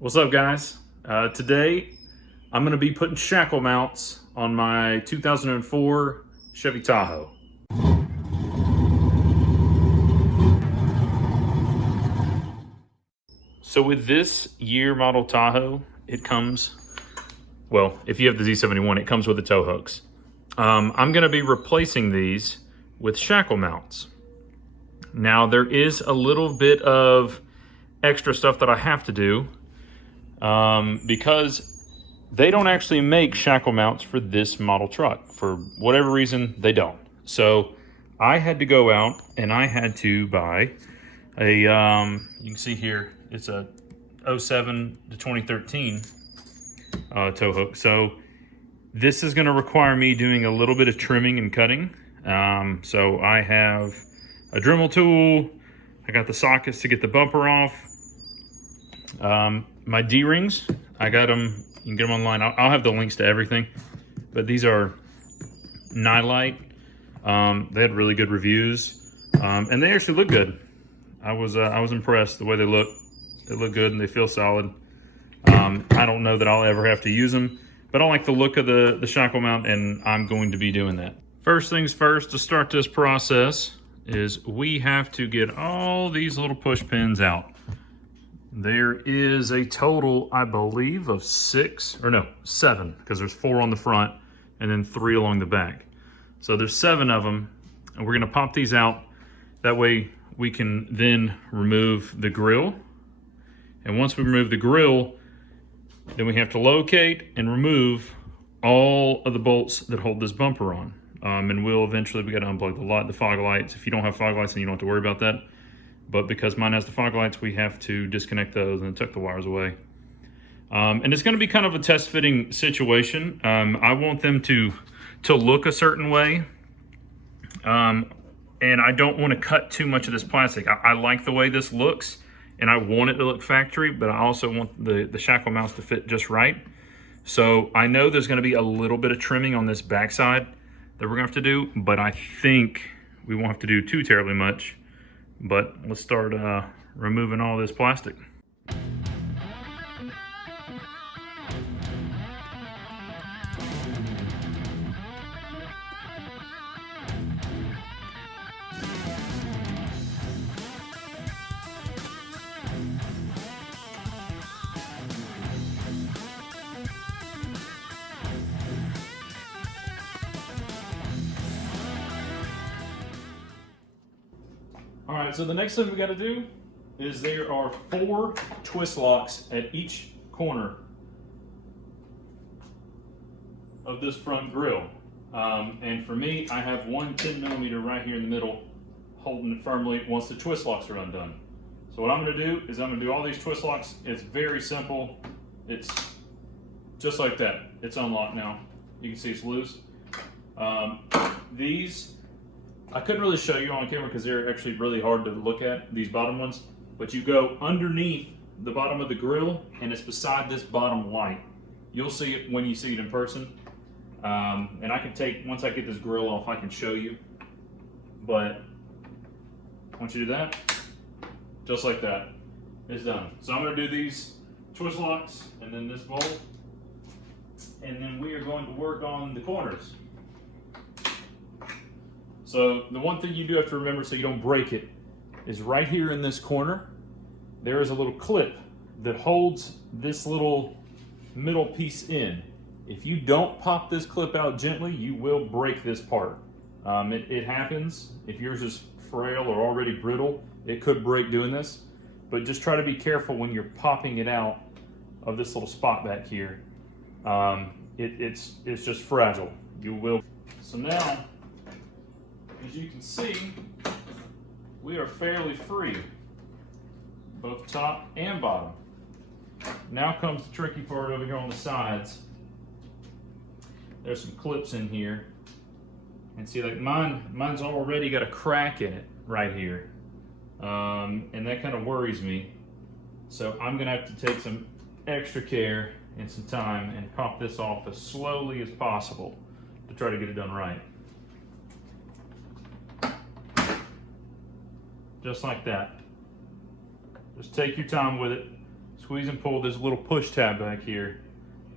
What's up, guys? Today I'm going to be putting shackle mounts on my 2004 Chevy Tahoe. So with this year model Tahoe, it comes, well, if you have the Z71, it comes with the tow hooks. I'm going to be replacing these with shackle mounts. Now there is a little bit of extra stuff that I have to do because they don't actually make shackle mounts for this model truck. For whatever reason, they don't. So I had to go out and I had to buy a, you can see here, it's a 07 to 2013 tow hook. So this is gonna require me doing a little bit of trimming and cutting. So I have a Dremel tool, I got the sockets to get the bumper off. My D-rings, I got them, you can get them online. I'll have the links to everything, but these are Nilight. They had really good reviews, and they actually look good. I was impressed the way they look. They look good and they feel solid. I don't know that I'll ever have to use them, but I like the look of the shackle mount, and I'm going to be doing that. First things first, to start this process is we have to get all these little push pins out. There is a total, I believe, of 7, because there's 4 on the front and then 3 along the back. So there's 7 of them, and we're gonna pop these out. That way we can then remove the grill. And once we remove the grill, then we have to locate and remove all of the bolts that hold this bumper on. And we'll eventually, we gotta unplug the fog lights. If you don't have fog lights, then you don't have to worry about that. But because mine has the fog lights, we have to disconnect those and tuck the wires away. And it's gonna be kind of a test fitting situation. I want them to look a certain way. And I don't wanna cut too much of this plastic. I like the way this looks, and I want it to look factory, but I also want the shackle mounts to fit just right. So I know there's gonna be a little bit of trimming on this backside that we're gonna have to do, but I think we won't have to do too terribly much. But let's start removing all this plastic. All right, so the next thing we got to do is there are 4 twist locks at each corner of this front grill. And for me, I have one 10mm right here in the middle, holding it firmly once the twist locks are undone. So what I'm going to do is I'm going to do all these twist locks. It's very simple. It's just like that. It's unlocked now. You can see it's loose. These, I couldn't really show you on camera because they're actually really hard to look at, these bottom ones, but you go underneath the bottom of the grill and it's beside this bottom light. You'll see it when you see it in person. And I can take, once I get this grill off, I can show you, but once you do that, just like that, it's done. So I'm gonna do these twist locks and then this bolt, and then we are going to work on the corners. So the one thing you do have to remember so you don't break it is right here in this corner, there is a little clip that holds this little middle piece in. If you don't pop this clip out gently, you will break this part. It happens. If yours is frail or already brittle, it could break doing this, but just try to be careful when you're popping it out of this little spot back here. It's just fragile. You will. So now, as you can see, we are fairly free, both top and bottom. Now comes the tricky part over here on the sides. There's some clips in here, and see, like mine's already got a crack in it right here, and that kind of worries me. So I'm gonna have to take some extra care and some time and pop this off as slowly as possible to try to get it done right. Just like that. Just take your time with it. squeeze and pull. There's a little push tab back here.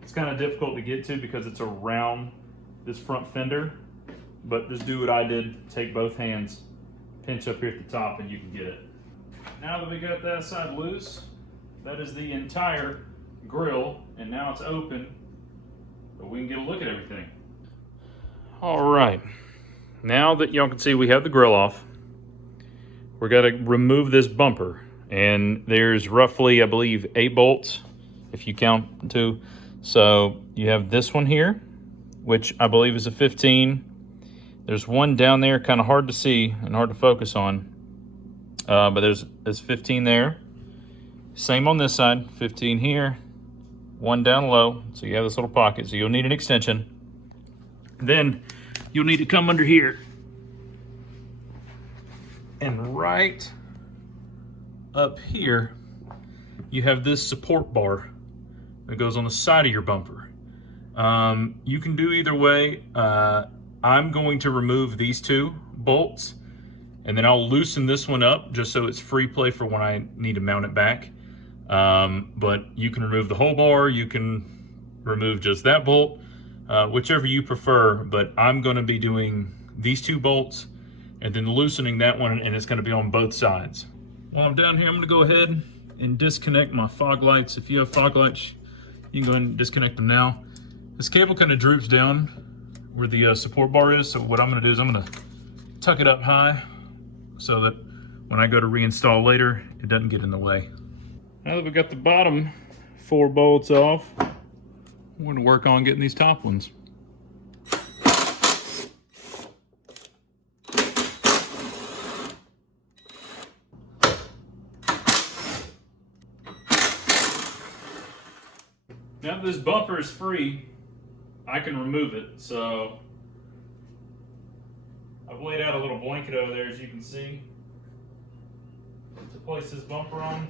It's kind of difficult to get to because it's around this front fender, but just do what I did. Take both hands, pinch up here at the top, and you can get it. Now that we got that side loose, that is the entire grill, and now it's open, but we can get a look at everything. All right, now that y'all can see we have the grill off, we're gonna remove this bumper, and there's roughly, I believe, 8 bolts, if you count 2. So you have this one here, which I believe is a 15. There's one down there, kind of hard to see and hard to focus on, but there's 15 there. Same on this side, 15 here, one down low. So you have this little pocket, so you'll need an extension. Then you'll need to come under here, and right up here, you have this support bar that goes on the side of your bumper. You can do either way. I'm going to remove these 2 bolts, and then I'll loosen this one up just so it's free play for when I need to mount it back. But you can remove the whole bar, you can remove just that bolt, whichever you prefer, but I'm gonna be doing these 2 bolts and then loosening that one, and it's gonna be on both sides. While I'm down here, I'm gonna go ahead and disconnect my fog lights. If you have fog lights, you can go ahead and disconnect them now. This cable kind of droops down where the support bar is, so what I'm gonna do is I'm gonna tuck it up high so that when I go to reinstall later, it doesn't get in the way. Now that we got the bottom 4 bolts off, I'm going to work on getting these top ones. Now that this bumper is free, I can remove it. So I've laid out a little blanket over there, as you can see, to place this bumper on.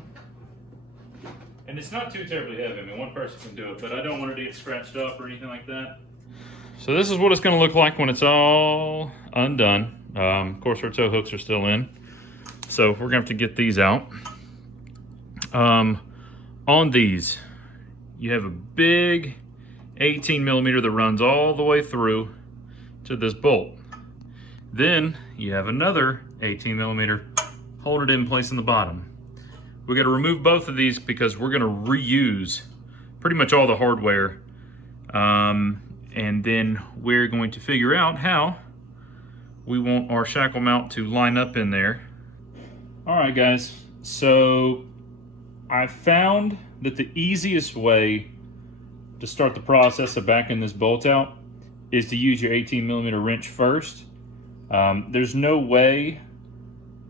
And it's not too terribly heavy. I mean, one person can do it, but I don't want it to get scratched up or anything like that. So this is what it's going to look like when it's all undone. Of course, our tow hooks are still in, so we're going to have to get these out. On these, you have a big 18 millimeter that runs all the way through to this bolt. Then you have another 18 millimeter holding it in place in the bottom. We're going to remove both of these because we're going to reuse pretty much all the hardware, and then we're going to figure out how we want our shackle mount to line up in there. All right, guys, so I found that the easiest way to start the process of backing this bolt out is to use your 18 millimeter wrench first. There's no way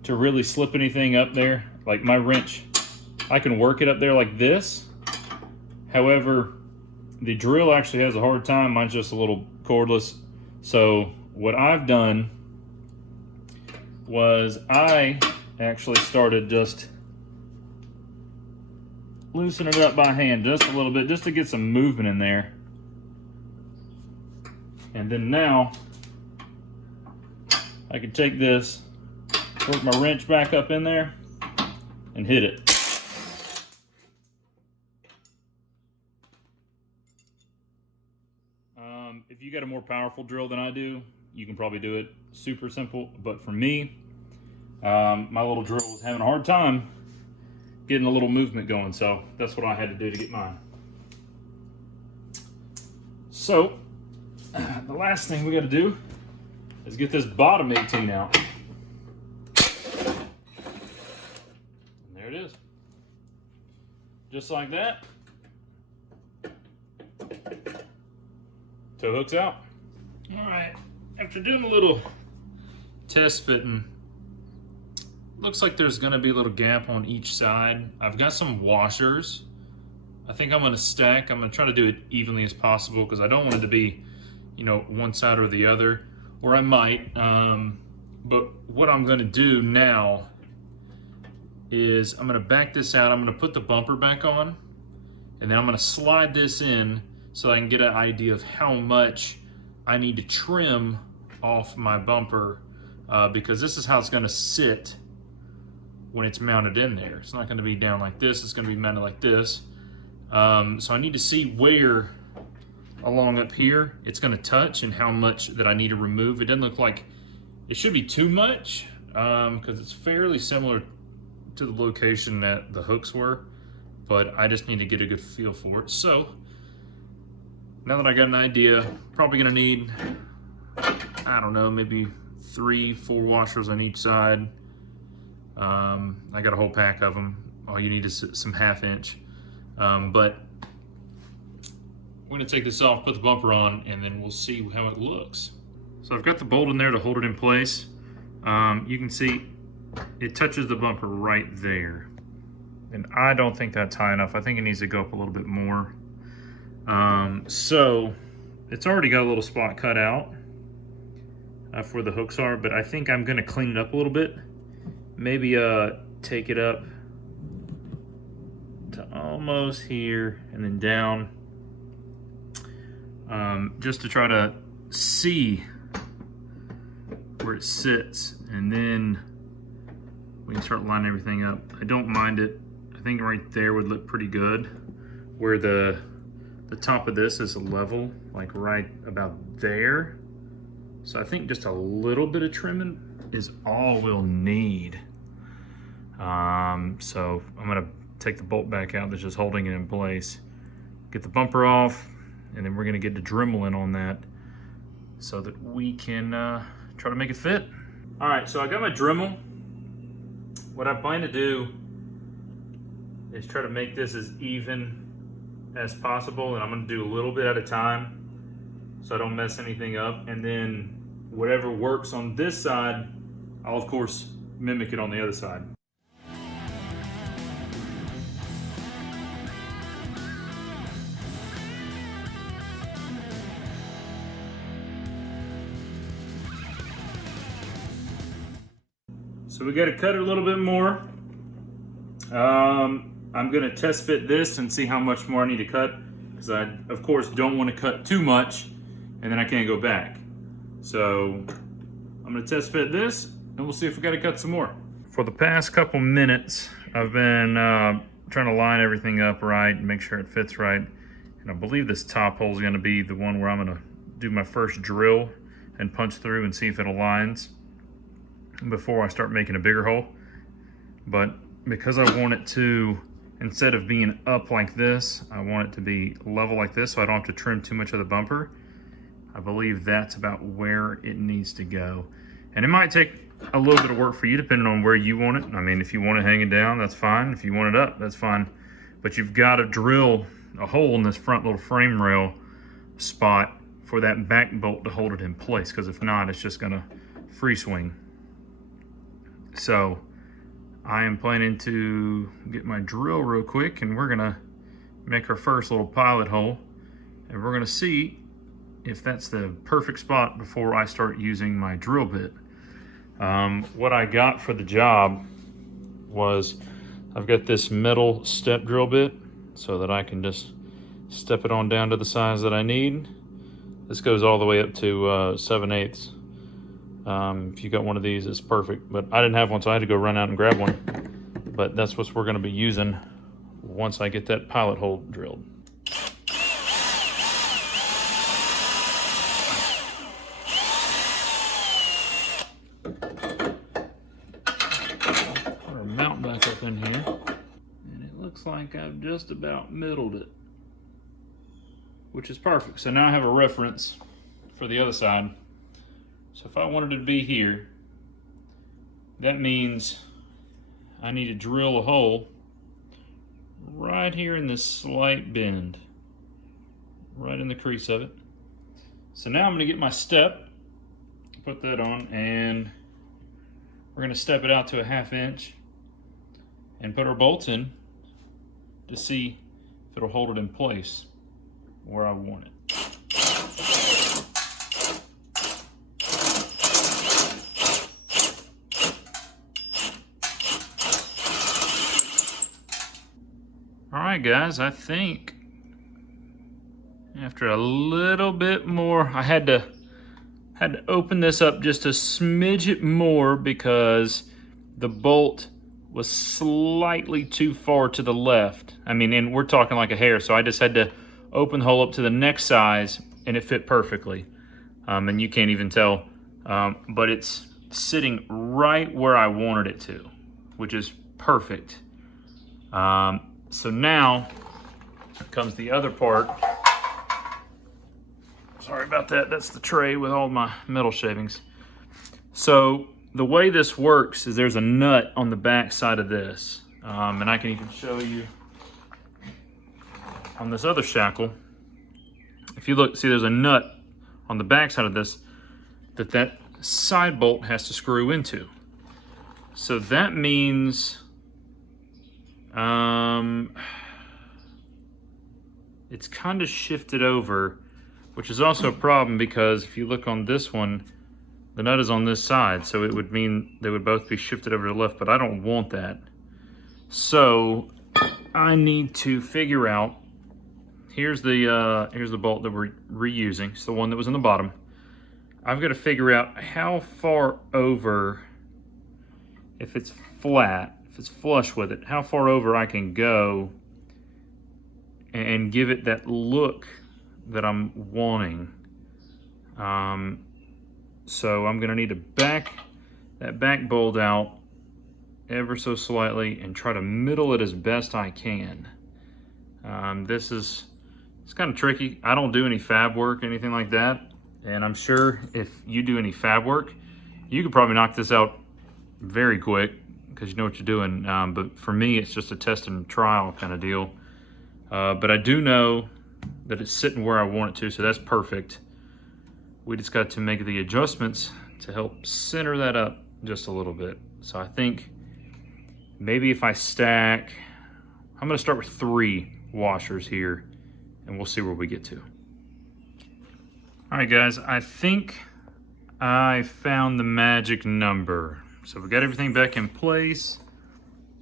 to really slip anything up there. Like my wrench, I can work it up there like this. However, the drill actually has a hard time. Mine's just a little cordless. So what I've done was I actually started just loosening it up by hand just a little bit, just to get some movement in there. And then now I can take this, work my wrench back up in there, and hit it. If you got a more powerful drill than I do, you can probably do it super simple. But for me, my little drill was having a hard time getting a little movement going, so that's what I had to do to get mine. So the last thing we got to do is get this bottom 18 out. Just like that. Tow hooks out. All right, after doing a little test fitting, looks like there's gonna be a little gap on each side. I've got some washers. I think I'm gonna stack. I'm gonna try to do it evenly as possible because I don't want it to be, you know, one side or the other, or I might. But what I'm gonna do now is I'm gonna back this out. I'm gonna put the bumper back on, and then I'm gonna slide this in so I can get an idea of how much I need to trim off my bumper, because this is how it's gonna sit when it's mounted in there. It's not gonna be down like this, it's gonna be mounted like this. So I need to see where along up here it's gonna touch and how much that I need to remove. It doesn't look like it should be too much because it's fairly similar to the location that the hooks were, but I just need to get a good feel for it. So now that I got an idea, probably gonna need, I don't know, maybe 3-4 washers on each side. I got a whole pack of them. All you need is some 1/2 inch. But we're gonna take this off, put the bumper on, and then we'll see how it looks. So I've got the bolt in there to hold it in place. You can see it touches the bumper right there. And I don't think that's high enough. I think it needs to go up a little bit more. So it's already got a little spot cut out for where the hooks are, but I think I'm gonna clean it up a little bit. Maybe take it up to almost here and then down, just to try to see where it sits, and then we can start lining everything up. I don't mind it. I think right there would look pretty good, where the top of this is level, like right about there. So I think just a little bit of trimming is all we'll need. So I'm gonna take the bolt back out that's just holding it in place, get the bumper off, and then we're gonna get the Dremel in on that so that we can try to make it fit. All right, so I got my Dremel. What I plan to do is try to make this as even as possible, and I'm gonna do a little bit at a time so I don't mess anything up, and then whatever works on this side, I'll of course mimic it on the other side. So we got to cut it a little bit more. I'm going to test fit this and see how much more I need to cut, because I, of course, don't want to cut too much and then I can't go back. So I'm going to test fit this and we'll see if we got to cut some more. For the past couple minutes, I've been trying to line everything up right and make sure it fits right. And I believe this top hole is going to be the one where I'm going to do my first drill and punch through and see if it aligns before I start making a bigger hole. But because I want it to, instead of being up like this, I want it to be level like this so I don't have to trim too much of the bumper. I believe that's about where it needs to go. And it might take a little bit of work for you depending on where you want it. I mean, if you want it hanging down, that's fine. If you want it up, that's fine. But you've got to drill a hole in this front little frame rail spot for that back bolt to hold it in place, because if not, it's just gonna free swing. So I am planning to get my drill real quick, and we're gonna make our first little pilot hole, and we're gonna see if that's the perfect spot before I start using my drill bit. What I got for the job was, I've got this metal step drill bit so that I can just step it on down to the size that I need. This goes all the way up to 7/8. If you got one of these, it's perfect, but I didn't have one, so I had to go run out and grab one. But that's what we're gonna be using once I get that pilot hole drilled. Put our mount back up in here, and it looks like I've just about middled it, which is perfect. So now I have a reference for the other side. So if I wanted it to be here, that means I need to drill a hole right here in this slight bend, right in the crease of it. So now I'm gonna get my step, put that on, and we're gonna step it out to a 1/2 inch and put our bolts in to see if it'll hold it in place where I want it. All right, guys, I think after a little bit more, I had to open this up just a smidget more because the bolt was slightly too far to the left. I mean, and we're talking like a hair, so I just had to open the hole up to the next size, and it fit perfectly. And you can't even tell, but it's sitting right where I wanted it to, which is perfect. So now comes the other part. Sorry about that. That's the tray with all my metal shavings. So the way this works is there's a nut on the back side of this. And I can even show you on this other shackle. If you look, see there's a nut on the back side of this that side bolt has to screw into. So that means it's kind of shifted over, which is also a problem because if you look on this one, the nut is on this side, so it would mean they would both be shifted over to the left, but I don't want that. So I need to figure out, here's the bolt that we're reusing. It's the one that was in the bottom. I've got to figure out how far over, if it's flat, if it's flush with it, how far over I can go and give it that look that I'm wanting. So I'm gonna need to back that back bolt out ever so slightly and try to middle it as best I can. It's kind of tricky. I don't do any fab work, anything like that. And I'm sure if you do any fab work, you could probably knock this out very quick because you know what you're doing. But for me, it's just a test and trial kind of deal. But I do know that it's sitting where I want it to, so that's perfect. We just got to make the adjustments to help center that up just a little bit. So I think maybe if I stack, I'm gonna start with 3 washers here and we'll see where we get to. All right guys, I think I found the magic number. So we got everything back in place.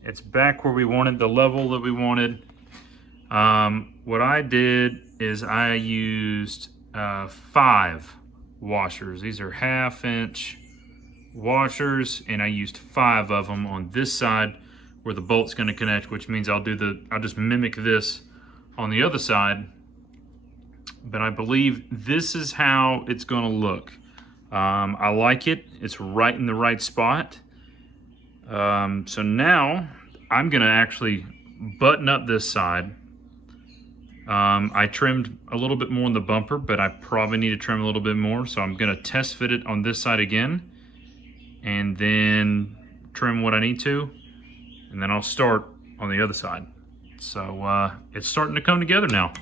It's back where we wanted, the level that we wanted. What I did is I used 5 washers. These are 1/2 inch washers, and I used 5 of them on this side where the bolt's going to connect, which means I'll just mimic this on the other side. But I believe this is how it's going to look. I like it. It's right in the right spot. So now I'm going to actually button up this side. I trimmed a little bit more on the bumper, but I probably need to trim a little bit more. So I'm gonna test fit it on this side again and then trim what I need to. And then I'll start on the other side. So it's starting to come together now.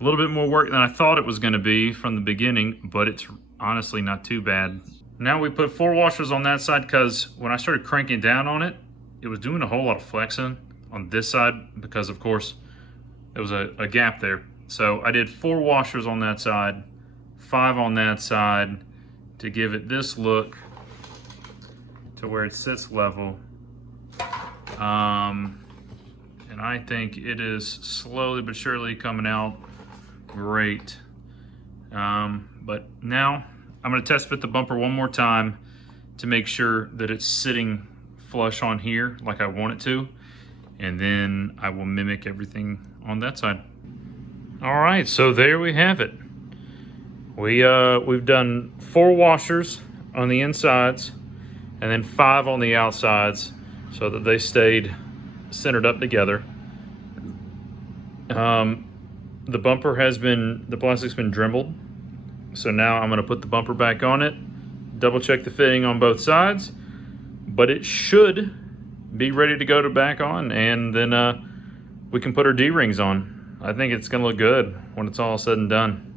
A little bit more work than I thought it was gonna be from the beginning, but it's honestly not too bad. Now we put 4 washers on that side because when I started cranking down on it, it was doing a whole lot of flexing on this side because of course, there was a gap there. So I did 4 washers on that side, 5 on that side to give it this look to where it sits level. And I think it is slowly but surely coming out great. But now I'm gonna test fit the bumper one more time to make sure that it's sitting flush on here like I want it to. And then I will mimic everything on that side. All right, so there we have it. We've done 4 washers on the insides and then 5 on the outsides so that they stayed centered up together. The bumper the plastic's been dremelled. So now I'm gonna put the bumper back on it, double check the fitting on both sides, but it should be ready to go back on, and then we can put our D-rings on. I think it's gonna look good when it's all said and done.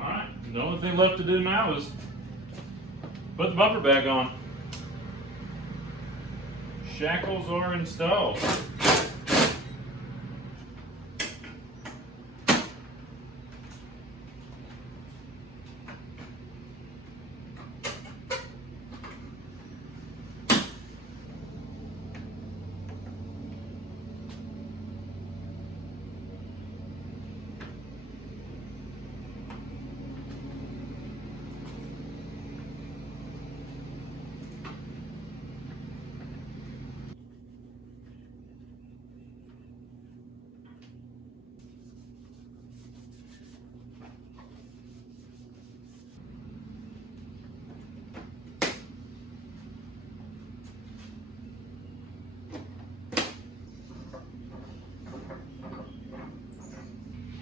All right, the only thing left to do now is put the bumper back on. Shackles are installed.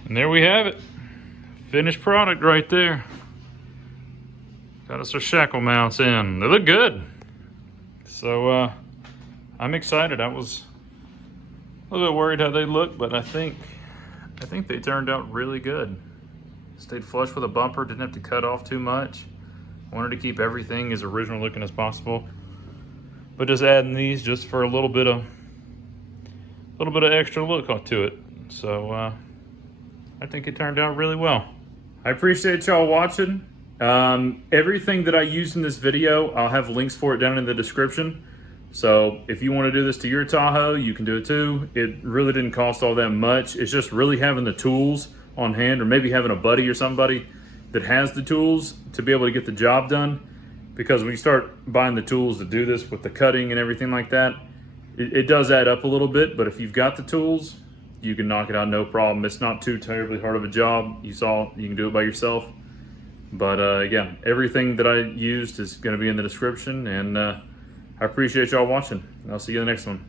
And there we have it. Finished product right there. Got us our shackle mounts in. They look good. So I'm excited. I was a little bit worried how they look, but I think they turned out really good. Stayed flush with a bumper, didn't have to cut off too much. Wanted to keep everything as original looking as possible. But just adding these just for a little bit of extra look to it. So I think it turned out really well. I appreciate y'all watching. Everything that I used in this video, I'll have links for it down in the description. So if you want to do this to your Tahoe, you can do it too. It really didn't cost all that much. It's just really having the tools on hand, or maybe having a buddy or somebody that has the tools to be able to get the job done. Because when you start buying the tools to do this with the cutting and everything like that, it does add up a little bit. But if you've got the tools, you can knock it out no problem. It's not too terribly hard of a job. You saw, you can do it by yourself. But again, everything that I used is going to be in the description, and I appreciate y'all watching. I'll see you in the next one.